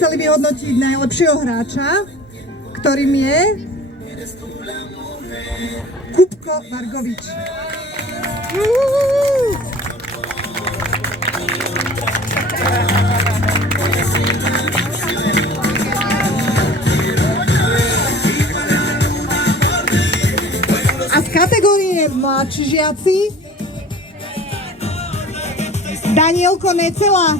chceli vyhodnotiť najlepšieho hráča, ktorým je Kupko Vargovič. A z kategórie mladší žiaci Danielko Necela.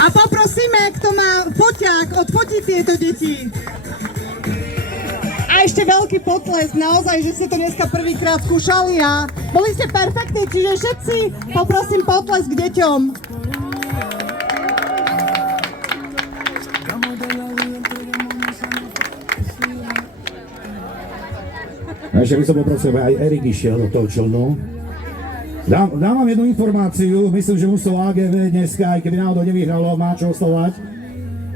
A poprosíme, kto má foťák, odfotiť tieto deti. A ešte veľký potlesk, naozaj, že ste to dneska prvýkrát skúšali a boli ste perfektní, čiže všetci poprosím potlesk k deťom. A ešte by som poprosil, aby aj Erik išiel do toho člnu. Dám vám jednu informáciu, myslím, že mužstvo AGV dneska, aj keby náhodou nevyhralo, má čo oslovať.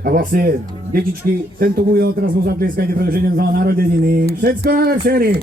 A vlastne, detičky, tento bujo, teraz mu zatlieskajte, pretože idem za narodeniny. Všetko najlepšie, Erik!